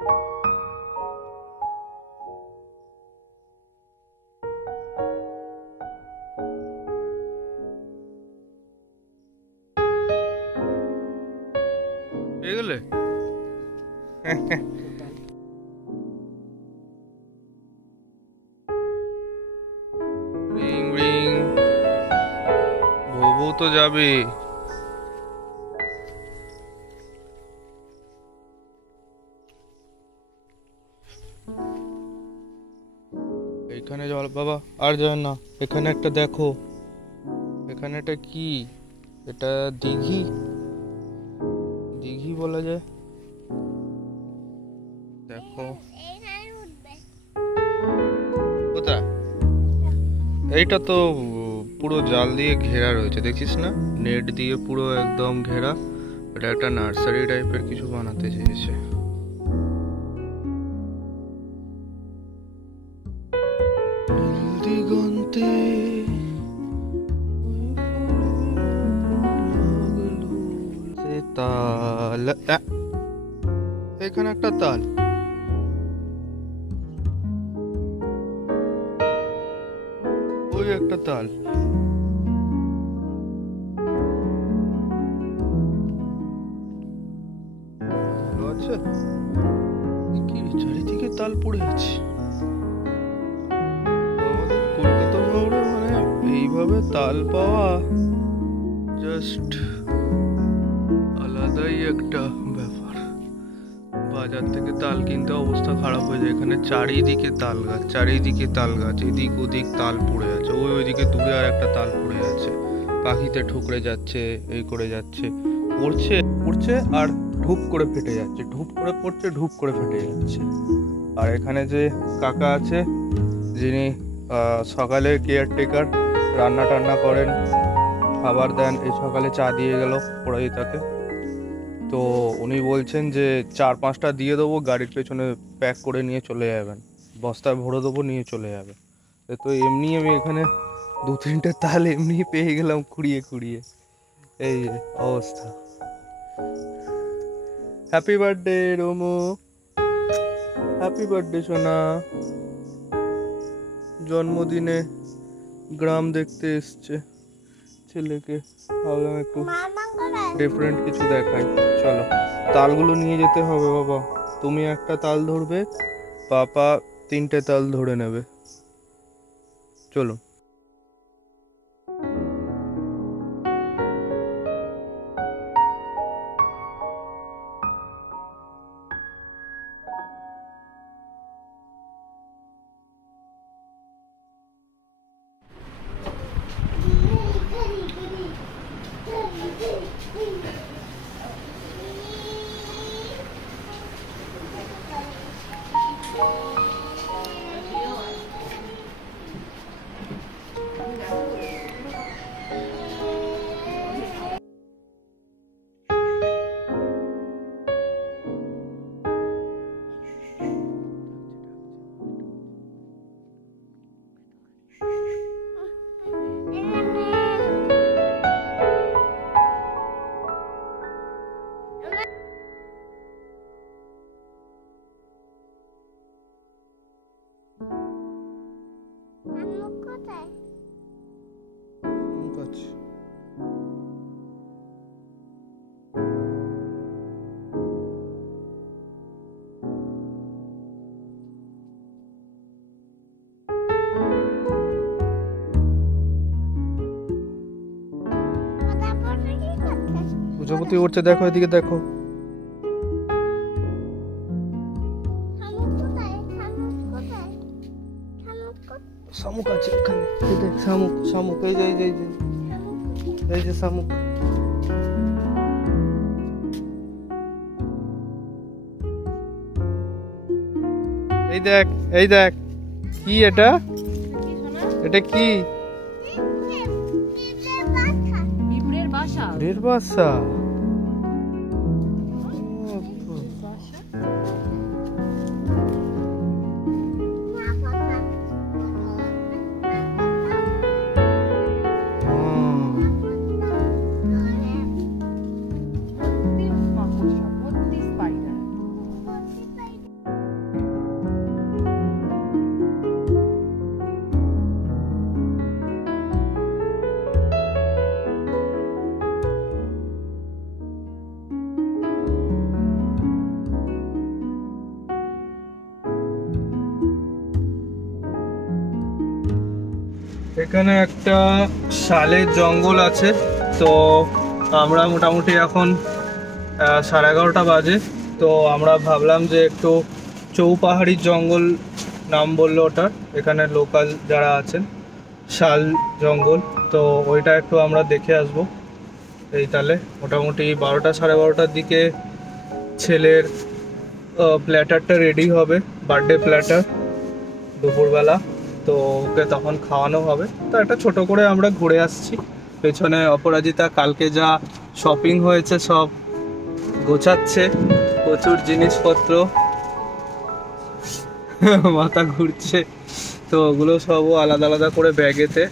এগুলো ring ring ভবু তো যাবে। এইখানে জল বাবা আর যায় না। এখানে একটা দেখো, এখানে একটা কি, এটা দিঘি, দিঘি বলা যায়। দেখো কোথায়, এইটা তো পুরো জাল দিয়ে ঘেরা রয়েছে, দেখছিস না, নেট দিয়ে পুরো একদম ঘেরা। এটা একটা নার্সারি টাইপের কিছু বানাতে চেয়েছে। দিগন্তে তাল, এখানে একটা তাল, ওই একটা তাল। ভালো আছে কি, চারিদিকে তাল পড়ে আছে। আমাদের কলকাতা শহরে মানে এইভাবে তাল পাওয়া জাস্ট আলাদাই একটা ব্যাপার। বাজার থেকে তাল কিনতে অবস্থা খারাপ হয়ে যায়। এখানে চারিদিকে তাল গাছ, চারিদিকে তাল গাছ, এদিক ওদিক তাল পড়ে আছে। ওইদিকে দূরে আর একটা তাল পড়ে আছে, পাখিতে ঠুকরে যাচ্ছে, এই করে যাচ্ছে, পড়ছে পড়ছে আর ঢুপ করে ফেটে যাচ্ছে, ঢুপ করে পড়ছে, ঢুপ করে ফেটে যাচ্ছে। আর এখানে যে কাকা আছে, যিনি সকালে কেয়ারটেকার, রান্না টান্না করেন, খাবার দেন, এই সকালে চা দিয়ে গেল পড়াইতাকে। তো উনি বলছেন যে 4-5টা দিয়ে দেবো, গাড়ির পেছনে প্যাক করে নিয়ে চলে যাবেন, বস্তায় ভরে দেবো, নিয়ে চলে যাবে। তো এমনি আমি এখানে 2-3টে তাল এমনি পেয়ে গেলাম কুড়িয়ে কুড়িয়ে। এই অবস্থা। Happy birthday Romo, happy birthday সোনা। জন্মদিনে গ্রাম দেখতে এসছে ছেলেকে, ভাবলাম একটু ডিফারেন্ট কিছু দেখাই। চলো, তালগুলো নিয়ে যেতে হবে বাবা। তুমি একটা তাল ধরবে, পাপা 3টে তাল ধরে নেবে। চলো। প্রজাপতি উঠছে, দেখো এদিকে দেখো। শামুক আছে এখানে, এই দেখ শামুক, শামুক, এই যে এই যে শামুক। এই দেখ, এই দেখ, কি এটা, এটা কি? পিঁপড়ের বাসা। এখানে একটা শালের জঙ্গল আছে। তো আমরা মোটামুটি এখন 11:30 বাজে। তো আমরা ভাবলাম যে একটু চৌপাহাড়ির জঙ্গল নাম বললো ওটার, এখানে লোকাল যারা আছেন, শাল জঙ্গল। তো ওইটা একটু আমরা দেখে আসবো। এই তাহলে মোটামুটি 12টা 12:30টার দিকে ছেলের প্ল্যাটারটা রেডি হবে, বার্থডে প্ল্যাটার, দুপুরবেলা। তো ওকে তখন খাওয়ানো হবে। তো একটা ছোট করে আমরা ঘুরে আসছি। পেছনে অপরাজিতা কালকে যা শপিং হয়েছে সব গোছাচ্ছে, প্রচুর জিনিসপত্র, মাথা ঘুরছে। তো ওগুলো সবও আলাদা আলাদা করে ব্যাগেতে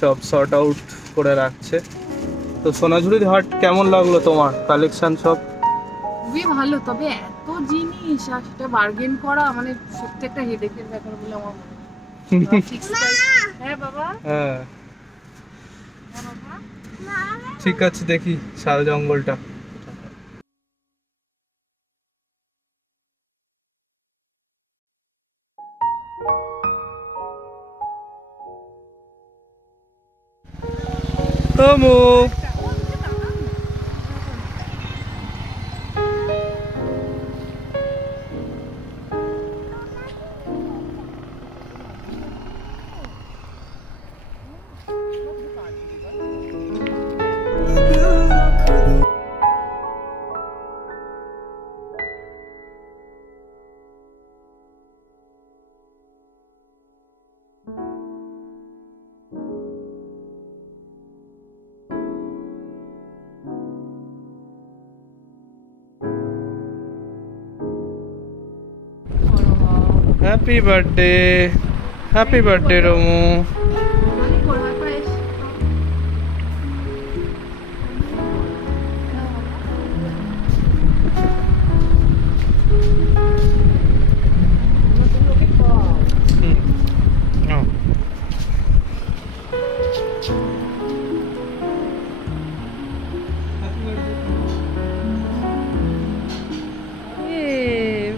সব সর্ট আউট করে রাখছে। তো সোনাঝুরির হাট কেমন লাগলো তোমার? কালেকশন সব খুবই ভালো, তবে এত জিনিস আর সেটা বার্গেন করা মানে সত্যি একটা হেডেকের ব্যাপার বলে আমার মনে হয়। হ্যাঁ বাবা, হ্যাঁ ঠিক আছে, দেখি শাল জঙ্গলটা। Amu happy birthday, happy birthday Romu.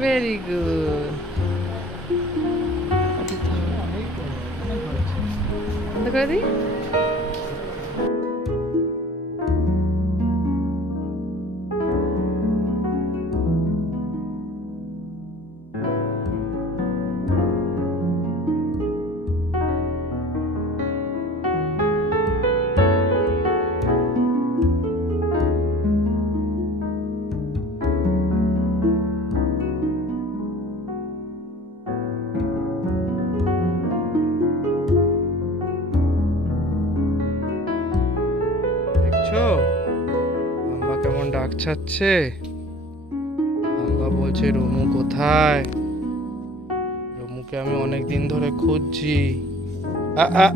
Very good. বন্ধ করে দিই। দেখছো আম্মা কেমন ডাক ছাড়ছে? আম্মা বলছে রমু কোথায়? রমুকে আমি অনেক দিন ধরে খুঁজছি। আ আ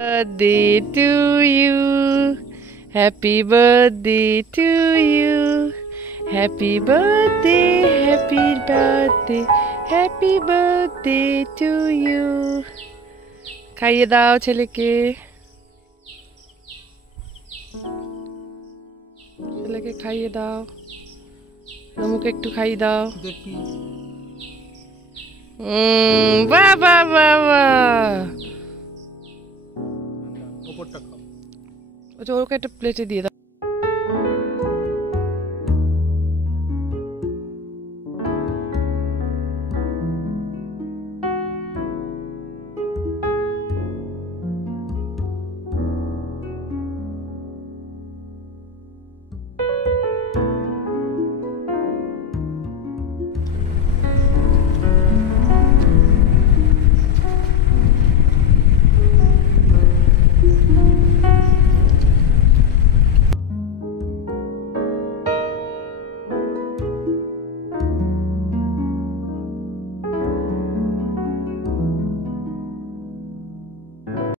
Birthday to you, happy birthday to you, happy birthday, happy birthday, happy birthday to you. খাইয়ে দাও ছেলেকে। ছেলেকে খাইয়ে দাও, রমুকে একটু খাইয়ে দাও। দেখি বাহ বাহ বাহ বাহ। ওপরটা খাও। আচ্ছা, ওকে একটা প্লেটে দিয়ে দাও।